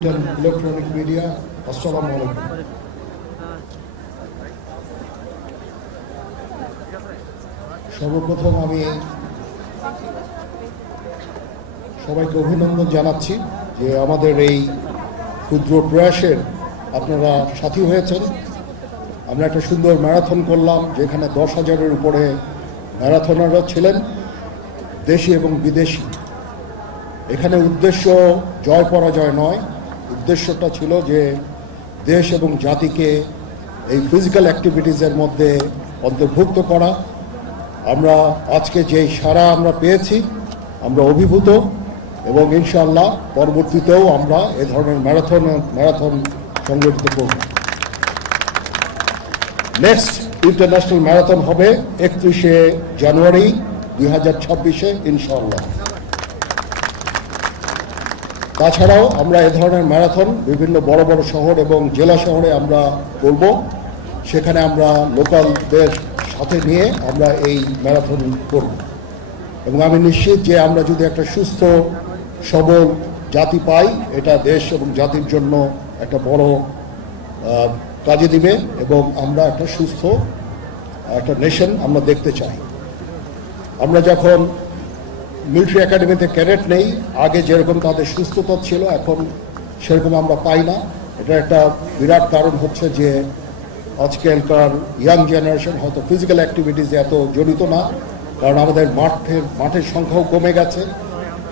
Electronic media, আসসালামু আলাইকুম। সর্বপ্রথম আমি সবাইকে অভিনন্দন জানাচ্ছি যে আমাদের এই ক্ষুদ্র প্রয়াসের আপনারা সাথী হয়েছেন। আমরা একটা সুন্দর ম্যারাথন করলাম, যেখানে 10,000-এর উপরে ম্যারাথনাররা ছিলেন, দেশি এবং বিদেশি। এখানে উদ্দেশ্য জয় পরাজয় নয়, উদ্দেশ্যটা ছিল যে দেশ এবং জাতিকে এই ফিজিক্যাল অ্যাক্টিভিটিসের মধ্যে অন্তর্ভুক্ত করা। আমরা আজকে যেই সাড়া আমরা পেয়েছি, আমরা অভিভূত এবং ইনশাআল্লাহ পরবর্তীতেও আমরা এ ধরনের ম্যারাথন সংগঠিত করব। নেক্সট ইন্টারন্যাশনাল ম্যারাথন হবে 31শে জানুয়ারি 2026-এ ইনশাআল্লাহ। তাছাড়াও আমরা এ ধরনের ম্যারাথন বিভিন্ন বড় বড় শহর এবং জেলা শহরে আমরা করব। সেখানে আমরা লোকালদের সাথে নিয়ে আমরা এই ম্যারাথন করব এবং আমি নিশ্চিত যে আমরা যদি একটা সুস্থ সবল জাতি পাই, এটা দেশ এবং জাতির জন্য একটা বড় কাজে দিবে এবং আমরা একটা সুস্থ একটা নেশন আমরা দেখতে চাই। আমরা যখন মিলিটারি একাডেমিতে ক্যাডেট নেই, আগে যেরকম তাদের সুস্থতা ছিল এখন সেরকম আমরা পাই না। এটা একটা বিরাট কারণ হচ্ছে যে আজকালকার ইয়াং জেনারেশন হয়তো ফিজিক্যাল অ্যাক্টিভিটিসে এত জড়িত না, কারণ আমাদের মাঠের সংখ্যাও কমে গেছে।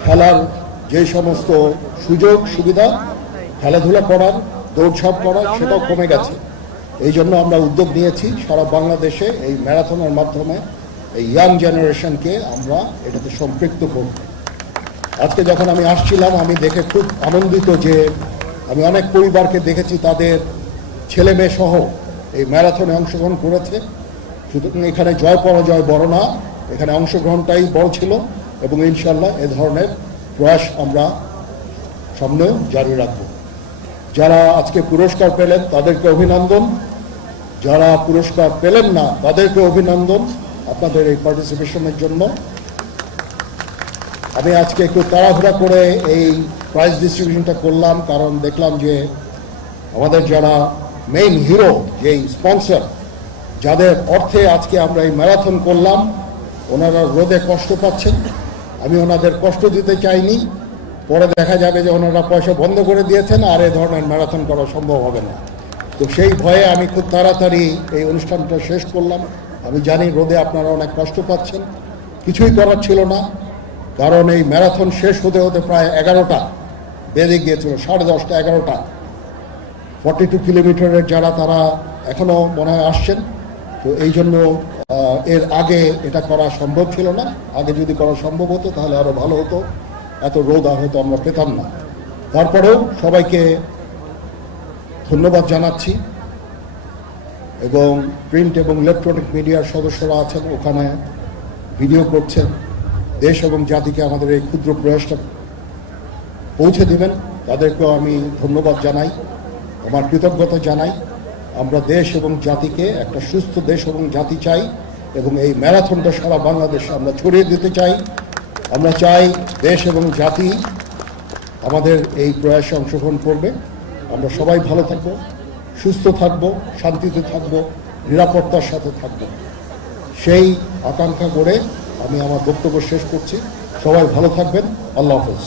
খেলার যে সমস্ত সুযোগ সুবিধা খেলাধুলা করার, দৌড়ঝাঁপ করার, সেটাও কমে গেছে। এই জন্য আমরা উদ্যোগ নিয়েছি সারা বাংলাদেশে এই ম্যারাথনের মাধ্যমে এই ইয়াং জেনারেশনকে আমরা এটাতে সম্পৃক্ত করব। আজকে যখন আমি আসছিলাম, আমি দেখে খুব আনন্দিত যে আমি অনেক পরিবারকে দেখেছি তাদের ছেলে মেয়ে সহ এই ম্যারাথনে অংশগ্রহণ করেছে। সুতরাং এখানে জয় পরাজয় বড় না, এখানে অংশগ্রহণটাই বড় ছিল এবং ইনশাল্লাহ এ ধরনের প্রয়াস আমরা সামনেও জারি রাখব। যারা আজকে পুরস্কার পেলেন তাদেরকে অভিনন্দন, যারা পুরস্কার পেলেন না তাদেরকে অভিনন্দন আপনাদের এই পার্টিসিপেশনের জন্য। আমি আজকে একটু তাড়াহুড়া করে এই প্রাইজ ডিস্ট্রিবিউশনটা করলাম, কারণ দেখলাম যে আমাদের যারা মেইন হিরো, যেই স্পন্সর, যাদের অর্থে আজকে আমরা এই ম্যারাথন করলাম, ওনারা রোদে কষ্ট পাচ্ছেন। আমি ওনাদের কষ্ট দিতে চাইনি, পরে দেখা যাবে যে ওনারা পয়সা বন্ধ করে দিয়েছেন আর এ ধরনের ম্যারাথন করা সম্ভব হবে না। তো সেই ভয়ে আমি খুব তাড়াতাড়ি এই অনুষ্ঠানটা শেষ করলাম। আমি জানি রোদে আপনারা অনেক কষ্ট পাচ্ছেন, কিছুই করার ছিল না, কারণ এই ম্যারাথন শেষ হতে হতে প্রায় 11টা বেজে গিয়েছিল, 10:30, 11টা। 42 কিলোমিটারের যারা তারা এখনও মনে হয় আসছেন। তো এই জন্য এর আগে এটা করা সম্ভব ছিল না। আগে যদি করা সম্ভব হতো তাহলে আরও ভালো হতো, এত রোদ আর হয়তো আমরা পেতাম না। তারপরেও সবাইকে ধন্যবাদ জানাচ্ছি এবং প্রিন্ট এবং ইলেকট্রনিক মিডিয়ার সদস্যরা আছেন, ওখানে ভিডিও করছেন, দেশ এবং জাতিকে আমাদের এই ক্ষুদ্র প্রয়াসটা পৌঁছে দিবেন, তাদেরকেও আমি ধন্যবাদ জানাই, আমার কৃতজ্ঞতা জানাই। আমরা দেশ এবং জাতিকে একটা সুস্থ দেশ এবং জাতি চাই এবং এই ম্যারাথনটা সারা বাংলাদেশে আমরা ছড়িয়ে দিতে চাই। আমরা চাই দেশ এবং জাতি আমাদের এই প্রয়াসে অংশগ্রহণ করবে। আমরা সবাই ভালো থাকবো, সুস্থ থাকবো, শান্তিতে থাকবো, নিরাপত্তার সাথে থাকবো, সেই আকাঙ্ক্ষা করে আমি আমার বক্তব্য শেষ করছি। সবাই ভালো থাকবেন। আল্লাহ হাফেজ।